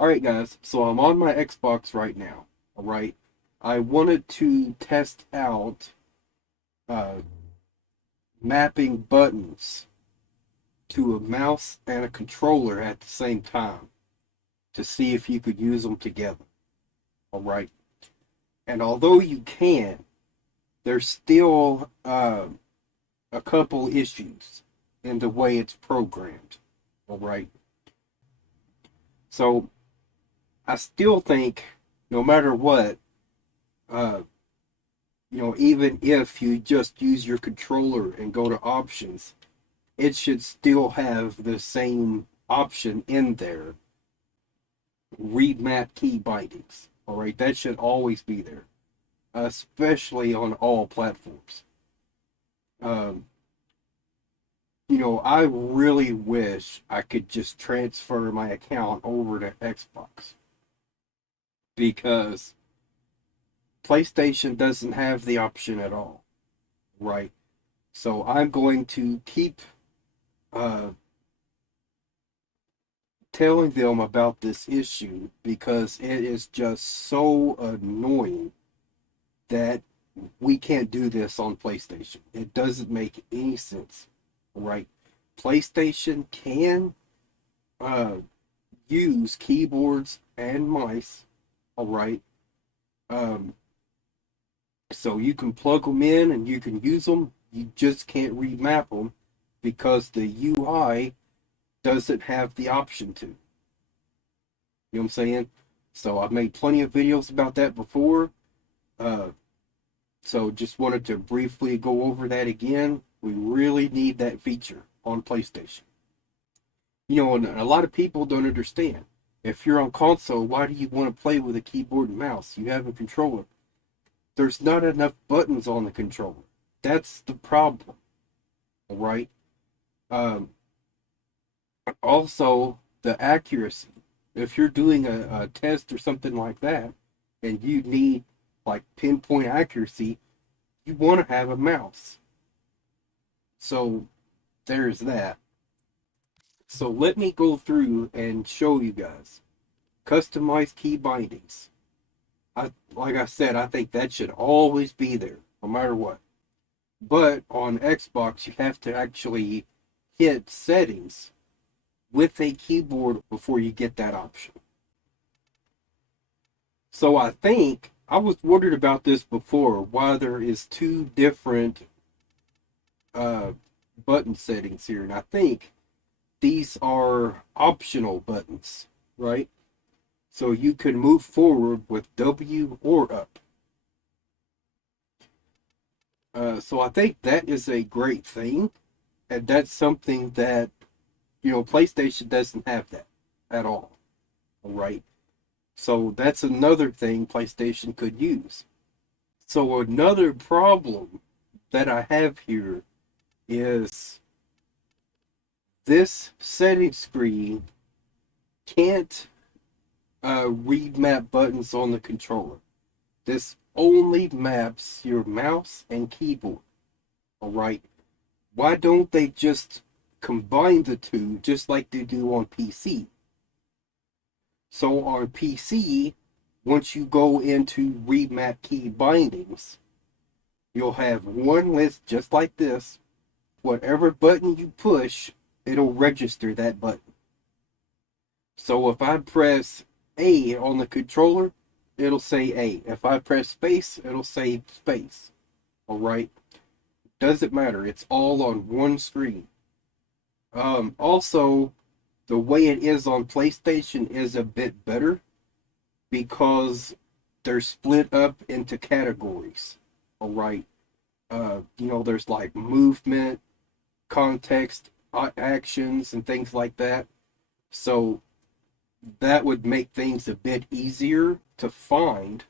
Alright guys, so I'm on my Xbox right now. Alright. I wanted to test out uh, mapping buttons to a mouse and a controller at the same time to see if you could use them together. Alright. And although you can, there's still a couple issues in the way it's programmed. Alright. So I still think no matter what, uh, even if you just use your controller and go to options, it should still have the same option in there. Read map key bindings. Alright, that should always be there, especially on all platforms. Um, I really wish I could just transfer my account over to Xbox because PlayStation doesn't have the option at all, right? So I'm going to keep uh, telling them about this issue because it is just so annoying that we can't do this on PlayStation. It doesn't make any sense, right? PlayStation can uh, use keyboards and mice, all right? Um, so you can plug them in and you can use them. You just can't remap them because the UI doesn't have the option to. You know what I'm saying? So I've made plenty of videos about that before. Uh, so just wanted to briefly go over that again. We really need that feature on PlayStation. And a lot of people don't understand. If you're on console, why do you want to play with a keyboard and mouse? You have a controller. There's not enough buttons on the controller. That's the problem. All right. Um, Also, the accuracy. If you're doing a test or something like that, and you need like pinpoint accuracy, you want to have a mouse. So there's that. So let me go through and show you guys. Customized key bindings. Like I said, I think that should always be there, no matter what. But on Xbox, you have to actually hit settings with a keyboard before you get that option. So I think I was wondering about this before, why there is two different uh, button settings here, and I think these are optional buttons, right? So you can move forward with W or up. So I think that is a great thing, and that's something that PlayStation doesn't have that at all. All right. So that's another thing PlayStation could use. So another problem that I have here is this setting screen can't read map buttons on the controller. This only maps your mouse and keyboard. All right. Why don't they just combine the two just like they do on PC? So on PC, once you go into remap key bindings, you'll have one list just like this. Whatever button you push, it'll register that button. So if I press A on the controller, it'll say A. If I press space, it'll say space. Alright? Doesn't matter. It's all on one screen. Also, the way it is on PlayStation is a bit better because they're split up into categories. Alright? There's like movement, context, actions, and things like that. So that would make things a bit easier to find.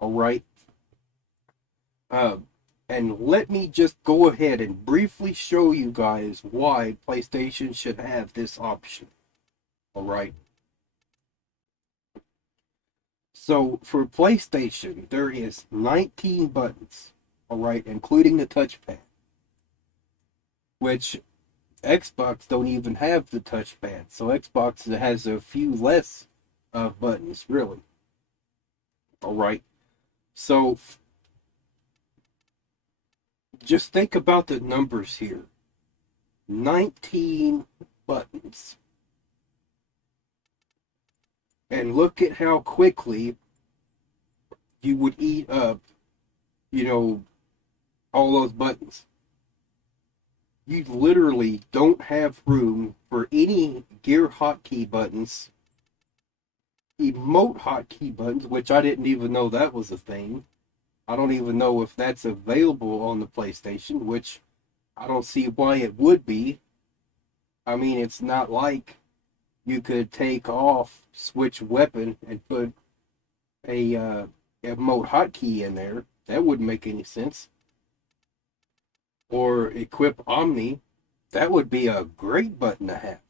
All right. And let me just go ahead and briefly show you guys why PlayStation should have this option. All right. So for PlayStation, there is 19 buttons. All right, including the touchpad, which Xbox don't even have the touchpad. So Xbox has a few less buttons, really. All right. So just think about the numbers here. 19 buttons. And look at how quickly you would eat up, you know, all those buttons. You literally don't have room for any gear hotkey buttons, emote hotkey buttons, which I didn't even know that was a thing. I don't even know if that's available on the PlayStation, which I don't see why it would be. I mean, it's not like you could take off, switch weapon, and put a emote hotkey in there. That wouldn't make any sense. Or equip Omni. That would be a great button to have.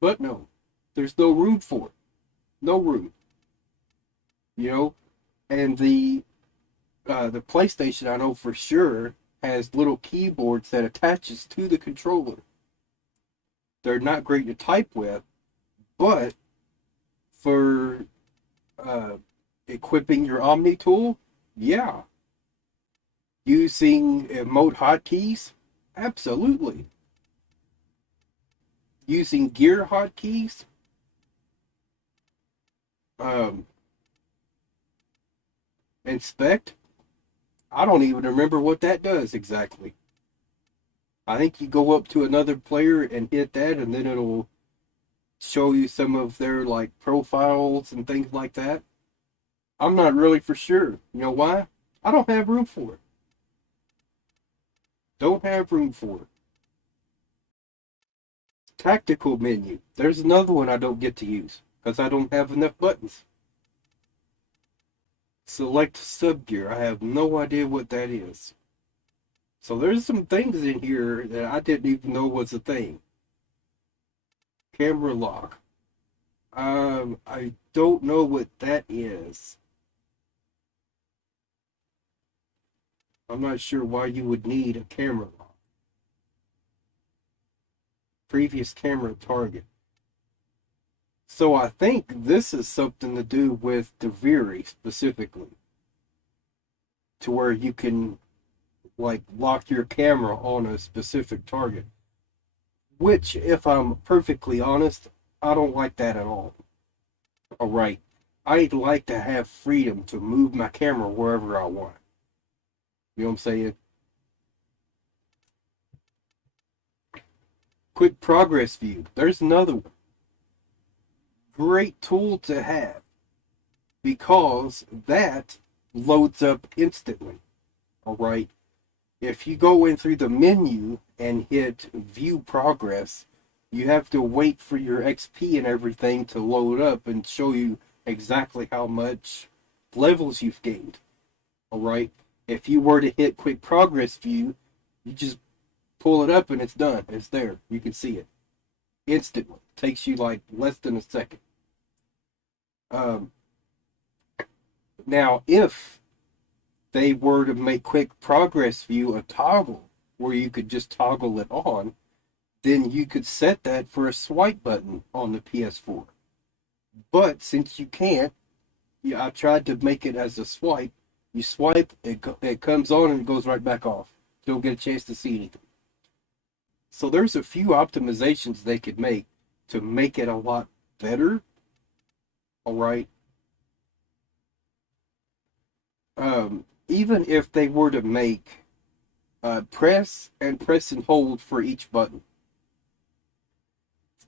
But no, there's no room for it. No room. You know, and the PlayStation, I know for sure, has little keyboards that attaches to the controller. They're not great to type with, but for equipping your Omni tool, yeah. Using emote hotkeys, absolutely. Using gear hotkeys, um, inspect. I don't even remember what that does exactly. I think you go up to another player and hit that, and then it'll show you some of their like profiles and things like that. I'm not really for sure. You know why? I don't have room for it. Don't have room for it. Tactical menu. There's another one I don't get to use because I don't have enough buttons. Select subgear. I have no idea what that is. So there's some things in here that I didn't even know was a thing. Camera lock. I don't know what that is. I'm not sure why you would need a camera lock. Previous camera target. So I think this is something to do with Deviri specifically. To where you can like lock your camera on a specific target. Which, if I'm perfectly honest, I don't like that at all. Alright. I'd like to have freedom to move my camera wherever I want. You know what I'm saying? Quick progress view. There's another one. Great tool to have because that loads up instantly. Alright. If you go in through the menu and hit view progress, you have to wait for your XP and everything to load up and show you exactly how much levels you've gained. Alright. If you were to hit quick progress view, you just pull it up and it's done. It's there. You can see it instantly. It takes you like less than a second. Now, if they were to make quick progress view a toggle where you could just toggle it on, then you could set that for a swipe button on the PS4. But since you can't, yeah, I tried to make it as a swipe. You swipe, it comes on and it goes right back off. You don't get a chance to see anything. So there's a few optimizations they could make to make it a lot better. All right. Even if they were to make press and hold for each button,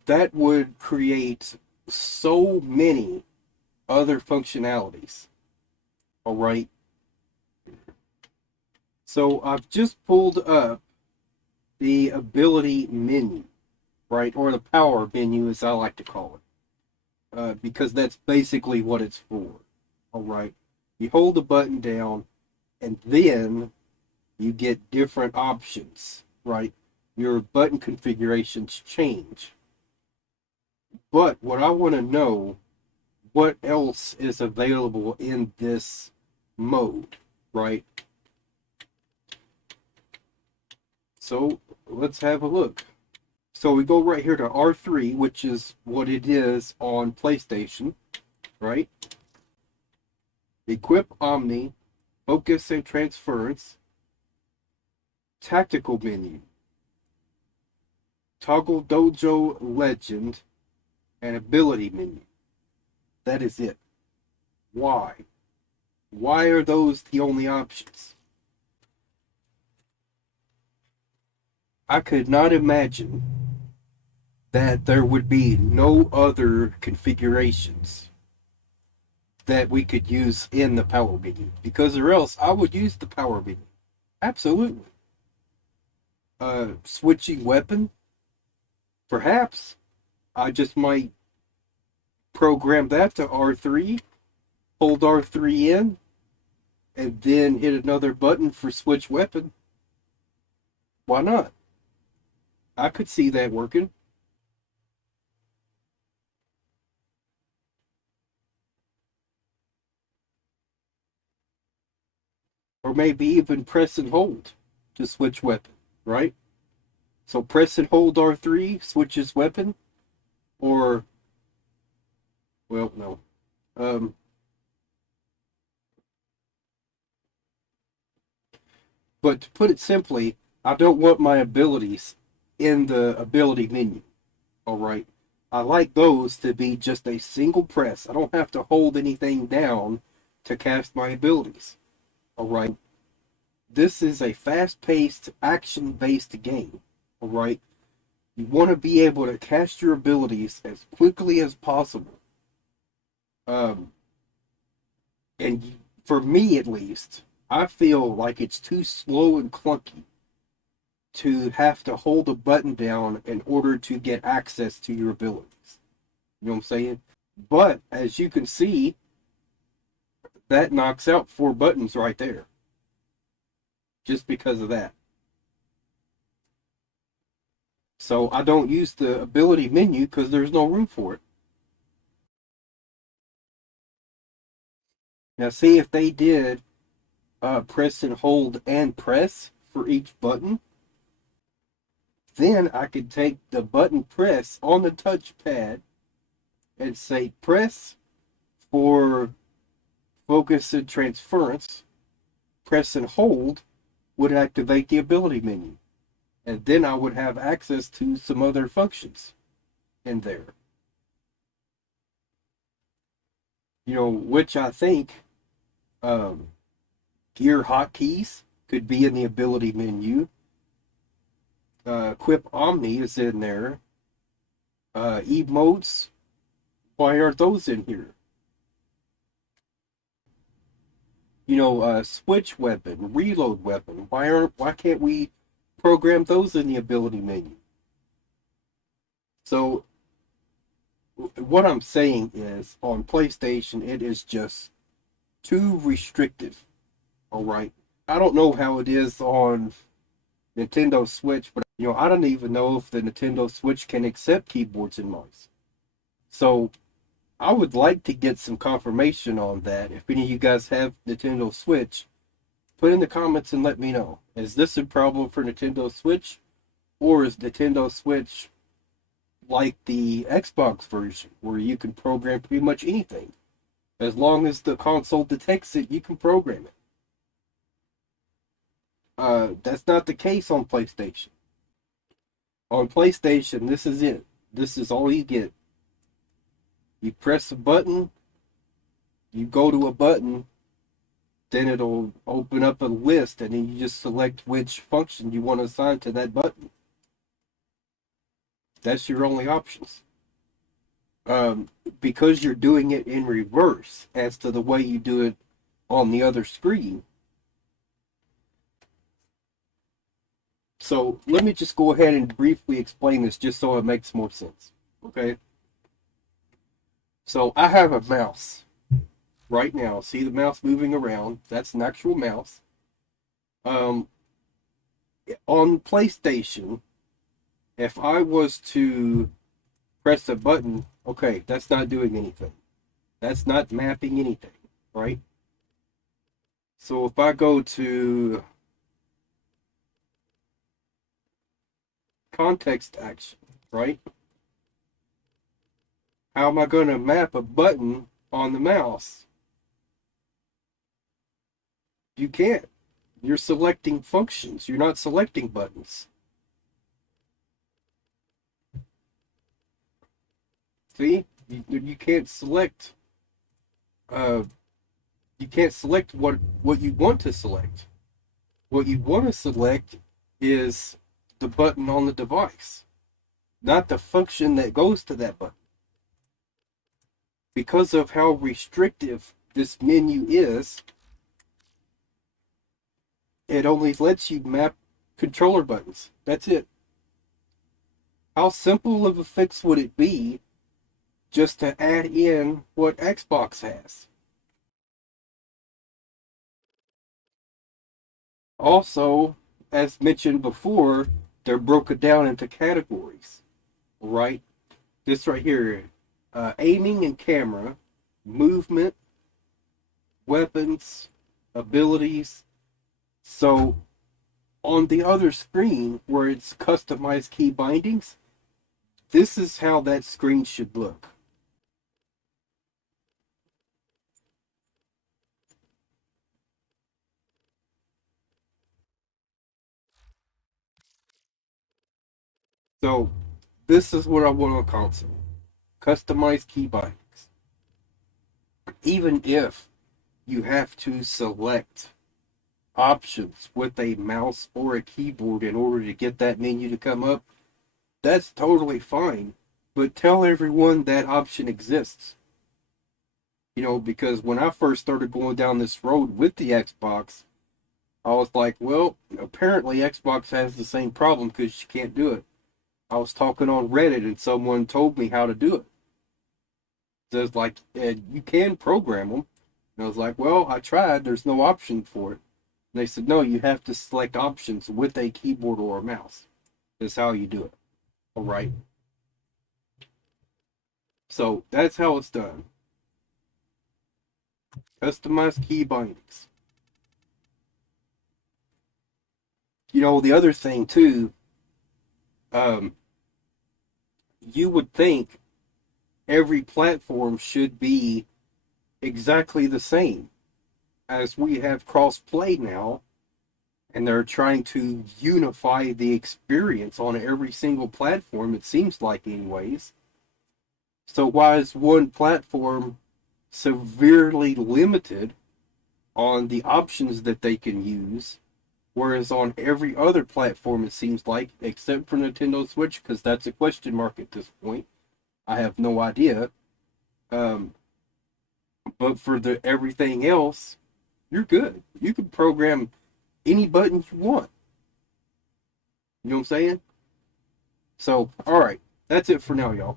that would create so many other functionalities. All right. So I've just pulled up the ability menu, right? Or the power menu, as I like to call it. Because that's basically what it's for. All right. You hold the button down, and then you get different options, right? Your button configurations change. But what I want to know, what else is available in this mode, right? So let's have a look. So we go right here to R3, which is what it is on PlayStation. right? Equip Omni, focus and transference, tactical menu, toggle dojo legend, and ability menu. That is it. Why? Why are those the only options? I could not imagine that there would be no other configurations that we could use in the power menu, because or else I would use the power menu. Absolutely. Switching weapon? Perhaps. I just might program that to R3, hold R3 in, and then hit another button for switch weapon. Why not? I could see that working. Or maybe even press and hold to switch weapon, right? So press and hold R3 switches weapon, or, well, no. Um, but to put it simply, I don't want my abilities in the ability menu, all right? I like those to be just a single press. I don't have to hold anything down to cast my abilities, all right? This is a fast-paced, action-based game, all right? You want to be able to cast your abilities as quickly as possible. Um, and for me, at least, I feel like it's too slow and clunky to have to hold a button down in order to get access to your abilities. You know what I'm saying? But as you can see, that knocks out 4 buttons right there. Just because of that. So I don't use the ability menu because there's no room for it. Now see if they did press and hold and press for each button. Then I could take the button press on the touchpad and say press for focus and transference. Press and hold would activate the ability menu. And then I would have access to some other functions in there. You know, which I think gear hotkeys could be in the ability menu. Equip Omni is in there. Emotes, why aren't those in here? You know, switch weapon, reload weapon, why can't we program those in the ability menu? So what I'm saying is on PlayStation it is just too restrictive. All right. I don't know how it is on Nintendo Switch, but you know, I don't even know if the Nintendo Switch can accept keyboards and mice. So I would like to get some confirmation on that. If any of you guys have Nintendo Switch, put in the comments and let me know. Is this a problem for Nintendo Switch? Or is Nintendo Switch like the Xbox version, where you can program pretty much anything? As long as the console detects it, you can program it. That's not the case on PlayStation. On PlayStation, this is it. This is all you get. You press a button, you go to a button, then it'll open up a list, and then you just select which function you want to assign to that button. That's your only options. Because you're doing it in reverse as to the way you do it on the other screen. So let me just go ahead and briefly explain this just so it makes more sense. Okay. So I have a mouse right now. See the mouse moving around? That's an actual mouse. On PlayStation, if I was to press a button, okay, that's not doing anything. That's not mapping anything, right? So if I go to context action, right? How am I going to map a button on the mouse, you can't. You're selecting functions. You're not selecting buttons. See, you can't select. Uh, you can't select what you want to select. What you want to select is the button on the device, not the function that goes to that button. Because of how restrictive this menu is, it only lets you map controller buttons. That's it. How simple of a fix would it be just to add in what Xbox has? Also, as mentioned before, they're broken down into categories, right? This right here, aiming and camera, movement, weapons, abilities. So on the other screen where it's customized key bindings, this is how that screen should look. So this is what I want on console. Customized key bindings. Even if you have to select options with a mouse or a keyboard in order to get that menu to come up, that's totally fine. But tell everyone that option exists. Because when I first started going down this road with the Xbox, I was like, well, apparently Xbox has the same problem because you can't do it. I was talking on Reddit and someone told me how to do it. So it's like, you can program them. And I was like, well, I tried. There's no option for it. And they said, no, you have to select options with a keyboard or a mouse. That's how you do it. All right. So that's how it's done. Customized key bindings. The other thing too, um, you would think every platform should be exactly the same, as we have cross-play now, and they're trying to unify the experience on every single platform, it seems like anyways. So why is one platform severely limited on the options that they can use, whereas on every other platform it seems like, except for Nintendo Switch, because that's a question mark at this point, I have no idea. um, but for the everything else, you're good. You can program any button you want. You know what I'm saying? So, all right, that's it for now, y'all.